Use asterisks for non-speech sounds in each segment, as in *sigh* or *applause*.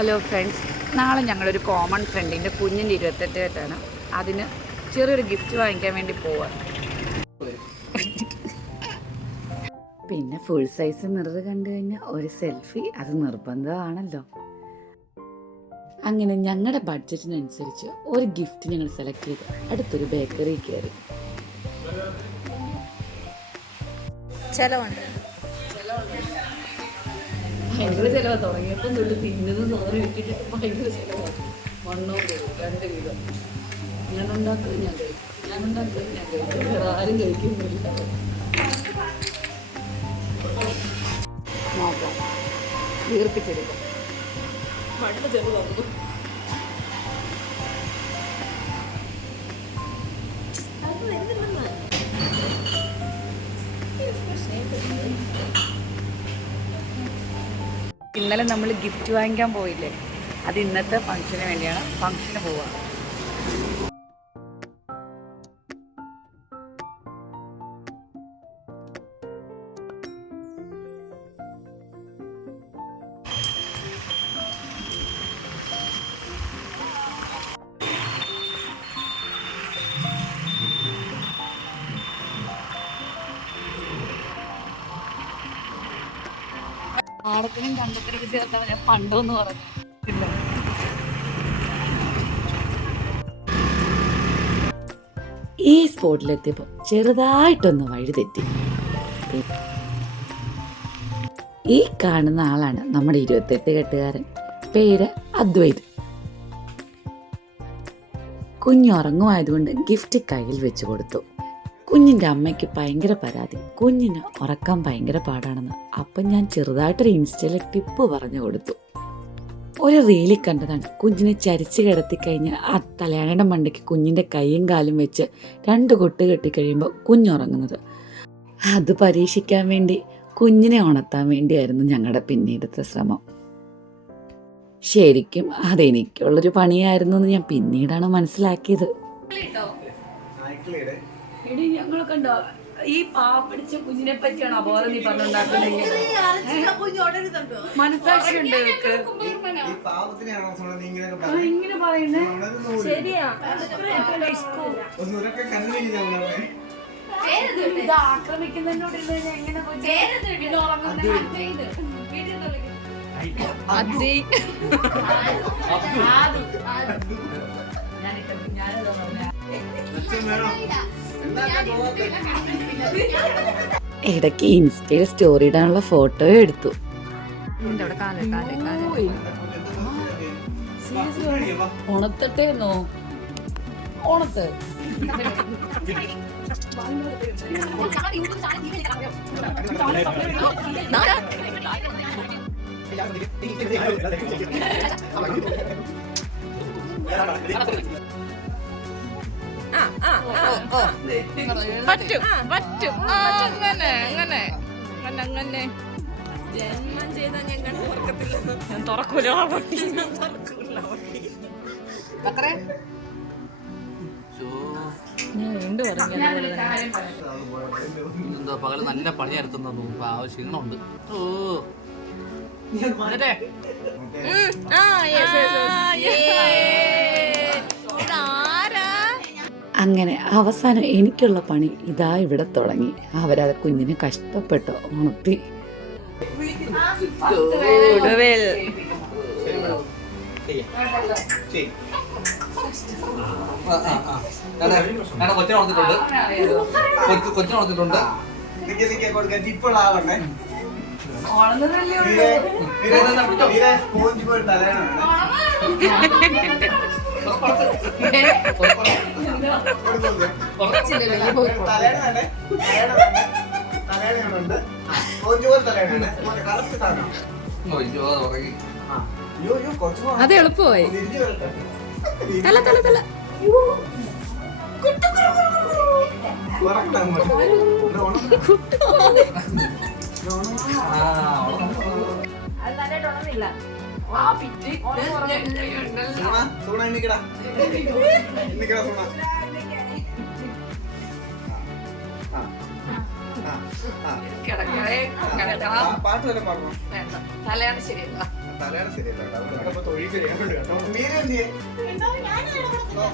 Hello friends നാളെ ഞങ്ങളൊരു common ഫ്രണ്ടിന്റെ കുഞ്ഞിന്റെ ഇരുപത്തെട്ട് കെട്ടാണ് അതിന് ചെറിയൊരു ഗിഫ്റ്റ് വാങ്ങിക്കാൻ വേണ്ടി പോവാ. പിന്നെ ഫുൾ സൈസ് മിറർ കണ്ടു കഴിഞ്ഞാൽ ഒരു സെൽഫി അത് നിർബന്ധമാണല്ലോ. അങ്ങനെ ഞങ്ങളുടെ ബഡ്ജറ്റിനനുസരിച്ച് ഒരു ഗിഫ്റ്റ് ഞങ്ങൾ സെലക്ട് ചെയ്ത്. അടുത്തൊരു ബേക്കറി കയറി. ചെലവുണ്ട്. ഭയങ്കര ചിലവാ. തുടങ്ങിയപ്പം തൊട്ട് തിന്നത് സാധനം ഇട്ടിട്ട് ഭയങ്കര ചിലവാണ് മണ്ണോ രണ്ട് വീതം ഞാൻ ഉണ്ടാക്കുക ഞാൻ കഴിക്കും. ഞാൻ ഉണ്ടാക്കുക ഞാൻ കഴിക്കും. വേറെ ആരും കഴിക്കുന്നില്ല. നോക്കാം. ദീർഘിച്ചെടുക്കാം മണ്ണ് ചെറുതാകും ഇന്നലെ നമ്മൾ ഗിഫ്റ്റ് വാങ്ങിക്കാൻ പോയില്ലേ? അത് ഇന്നത്തെ ഫംഗ്ഷന് വേണ്ടിയാണ് ഫംഗ്ഷന് പോവുക. ആടത്തിനും കണ്ടത്തിനും ചേർത്താണ് ഞാൻ പണ്ടോന്ന് പറഞ്ഞു. ഈ സ്പോട്ടിലെത്തിയപ്പോൾ ചെറുതായിട്ടൊന്ന് വഴി തെറ്റി. ഈ കാണുന്ന ആളാണ് നമ്മുടെ ഇരുപത്തെട്ട് കെട്ടുകാരൻ. പേര് അദ്വൈത്. കുഞ്ഞുറങ്ങുമായതുകൊണ്ട് ഗിഫ്റ്റ് കയ്യിൽ വെച്ച് കൊടുത്തു. കുഞ്ഞിന്റെ അമ്മയ്ക്ക് ഭയങ്കര പരാതി. കുഞ്ഞിന് ഉറക്കാൻ ഭയങ്കര പാടാണെന്ന്. അപ്പം ഞാൻ ചെറുതായിട്ടൊരു ഇൻസ്റ്റയിലെ ടിപ്പ് പറഞ്ഞു കൊടുത്തു. ഒരു റീലിൽ കണ്ടതാണ്. കുഞ്ഞിനെ ചരിച്ച് കിടത്തി കഴിഞ്ഞ് ആ തലയാണയുടെ മണ്ടയ്ക്ക് കുഞ്ഞിന്റെ കൈയും കാലും വെച്ച് രണ്ട് കൊട്ട് കെട്ടിക്കഴിയുമ്പോൾ കുഞ്ഞുറങ്ങുന്നത്. അത് പരീക്ഷിക്കാൻ വേണ്ടി കുഞ്ഞിനെ ഉണർത്താൻ വേണ്ടിയായിരുന്നു ഞങ്ങളുടെ പിന്നീടത്തെ ശ്രമം. ശരിക്കും അതെനിക്കുള്ളൊരു പണിയായിരുന്നു എന്ന് ഞാൻ പിന്നീടാണ് മനസ്സിലാക്കിയത്. എടി ഞങ്ങളൊക്കെ കണ്ടോ ഈ പാവപ്പിടിച്ച കുഞ്ഞിനെ പറ്റിയാണ് അബോധം നീ പറഞ്ഞുണ്ടാക്കുന്നത്. മനസാക്ഷി ഉണ്ട് ഇങ്ങനെ പറയുന്നേ. ശരിയാ. ഇത് ആക്രമിക്കുന്നതിനോട് എങ്ങനെ പിന്നെ ഉറങ്ങുന്നത്? അതി. ഞാനിട്ട് ഞാനിതാ പറഞ്ഞെ. ഇടയ്ക്ക് ഇൻസ്റ്റയിൽ സ്റ്റോറി ഇടാനുള്ള ഫോട്ടോ എടുത്തു. ഓണത്തട്ടേന്നോ? *laughs* *laughs* *laughs* പറ്റും പറ്റും. അങ്ങനെ അങ്ങനെ. അങ്ങനെ അങ്ങനെ. ജന്മം ചെയ്താൽ ഞാൻ കണ്ണു തുറക്കത്തില്ല ഞാൻ തുറക്കൂല പട്ടി ഞാൻ തുറക്കൂല എന്താ പകൽ നല്ല പണിയെടുത്തുന്നു തോന്നുന്നു. ആ ക്ഷീണമുണ്ട്. ഓ. ആ യെസ് ഇതാരാ അങ്ങനെ അവസാനം എനിക്കുള്ള പണി ഇതാ ഇവിടെ തുടങ്ങി. അവരത് കുഞ്ഞിനെ കഷ്ടപ്പെട്ട് ഉണർത്തി. കൊച്ചിനെ ഉണർന്നതല്ലേ അത്. അത് എളുപ്പമായി. തല തല തല ഉറക്കട്ടെ അങ്ങോട്ട്. ഇത് പാട്ട് വരെ പാടണം? വേണ്ട. തലയാണ് ശരിയല്ല. തലയാണ് ശരിയല്ല കേട്ടോ. അവരൊക്കെ ഇപ്പൊ തൊഴിൽ മീര എന്തിയെ?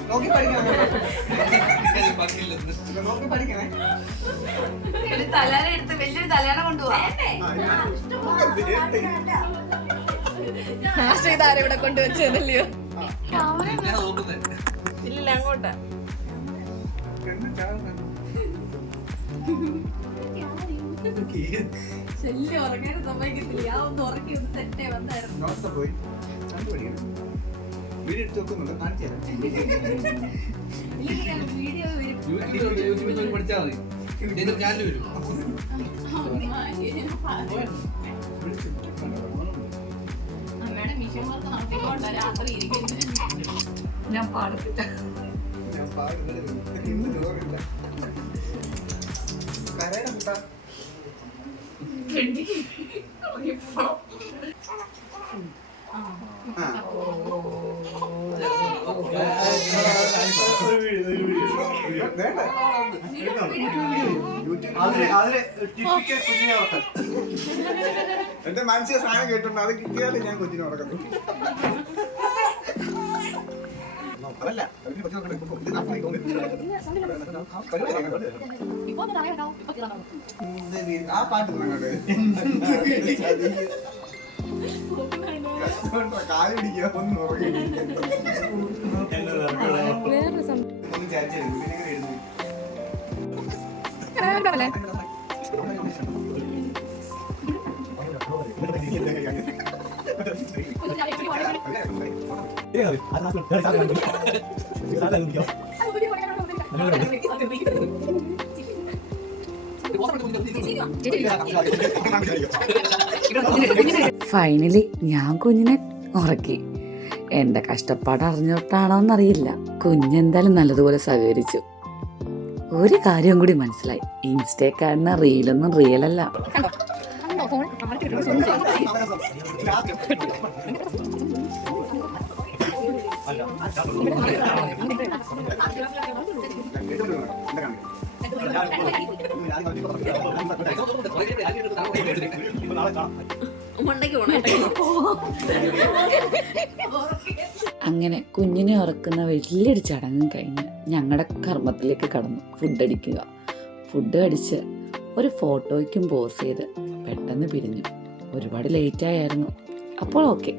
നോക്കി പഠിക്കണം. *laughs* നോക്കി പഠിക്കണേ. തലേന എടുത്ത് വലിയൊരു തലേന കൊണ്ടുപോവാ. നാശം ഇതാരും ഇവിടെ കൊണ്ടുവച്ചതല്ലയോ ഇല്ലില്ല അങ്ങോട്ടാ. ശല്യം ഉറങ്ങാനും സമ്മതിക്കത്തില്ല. ആ ഒന്ന് ഉറക്കി ഒന്ന് സെറ്റേ വന്നായിരുന്നു. പോയി വീഡിയോ വീഡിയോ പഠിച്ചാൽ മതി ചാനൽ വരും മിഷൻ വർക്ക് നടത്തിക്കൊണ്ട രാത്രി ഇരിക്കുന്നത് ഞാൻ പാടത്തില്ല ഞാൻ പാടുന്നത് ഇന്ന് ചോറില്ല. കരയുടെ മുട്ട ആ. വേണ്ട. എന്റെ മനസ്സിൽ സാധനം കേട്ടിട്ടുണ്ട്. അത് കിട്ടിയാലേ ഞാൻ കൊച്ചിനെ ഉറക്കുന്നു അതല്ല അതിനെ പറ്റി നോക്കണ്ട. ഇപ്പൊ ഇത് ഫൈനലി ഞാൻ കുഞ്ഞിനെ ഉറക്കി. എന്റെ കഷ്ടപ്പാട് അറിഞ്ഞോട്ടാണോന്നറിയില്ല. കുഞ്ഞെന്തായാലും നല്ലതുപോലെ സഹകരിച്ചു. ഒരു കാര്യം കൂടി മനസ്സിലായി. ഇൻസ്റ്റേക്കാരന് റീലൊന്നും റിയൽ അല്ല മണ്ടയ്ക്ക് പോണേ അങ്ങനെ കുഞ്ഞിനെ ഉറക്കുന്ന വലിയൊരു ചടങ്ങും കഴിഞ്ഞ്. ഞങ്ങളുടെ കർമ്മത്തിലേക്ക് കടന്നു. ഫുഡ് അടിക്കുക. ഫുഡ് അടിച്ച് ഒരു ഫോട്ടോയ്ക്കും പോസ് ചെയ്ത് പെട്ടെന്ന് പിരിഞ്ഞു. ഒരുപാട് ലേറ്റ് ആയായിരുന്നു. അപ്പോൾ ഓക്കെ